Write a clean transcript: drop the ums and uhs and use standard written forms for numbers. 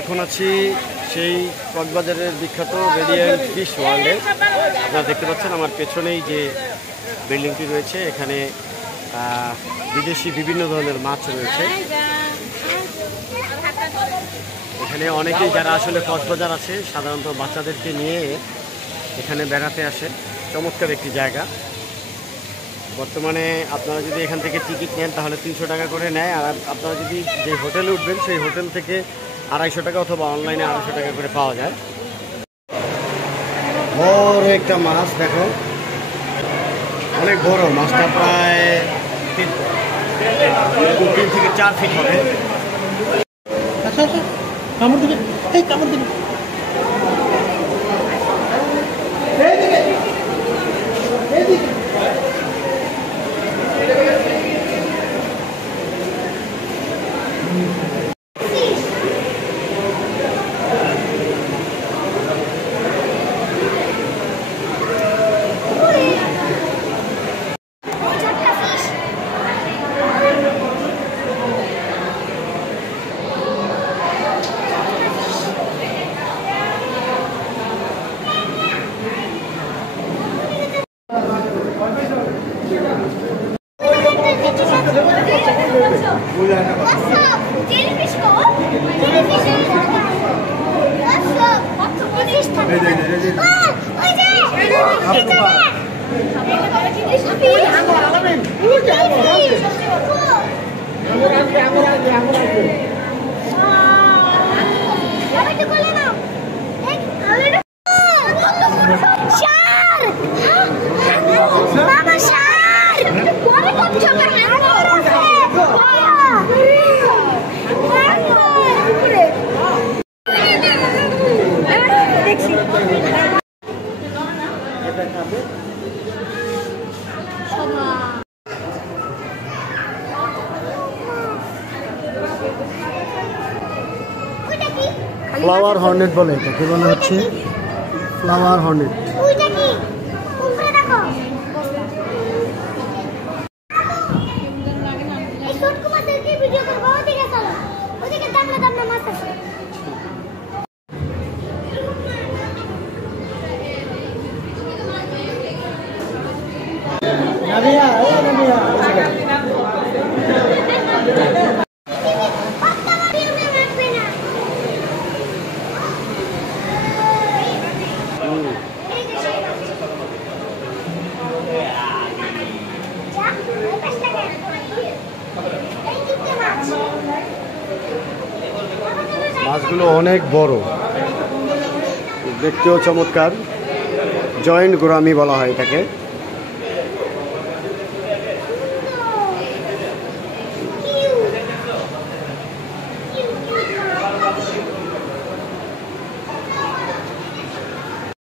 এখন আছি সেই কক্সবাজারের বিখ্যাত রেডিয়েন্ট ফিশ ওয়ার্ল্ডে। আপনারা দেখতে পাচ্ছেন আমার পেছনেই যে বিল্ডিংটি রয়েছে, এখানে বিদেশি বিভিন্ন ধরনের মাছ রয়েছে। এখানে অনেকেই যারা আসলে কক্সবাজার আছে সাধারণত বাচ্চাদেরকে নিয়ে এখানে বেড়াতে আসে। চমৎকার একটি জায়গা। বর্তমানে আপনারা যদি এখান থেকে টিকিট নেন তাহলে 300 টাকা করে নেয়, আর আপনারা যদি যে হোটেলে উঠবেন সেই হোটেল থেকে 250 টাকা অথবা অনলাইনে 250 টাকা করে পাওয়া যায়। বড় একটা মাছ দেখো, অনেক বড় মাছটা, প্রায় 3 থেকে 4 ফিট হবে। কামড় দিবে, এই কামড় দিবে। ফ্লাওয়ার হর্নেট বলে, এটাকে বলা হচ্ছে ফ্লাওয়ার হর্নেট। মাছগুলো অনেক বড়, দেখতেও চমৎকার। জয়েন্ট গোরামি বলা হয় এটাকে।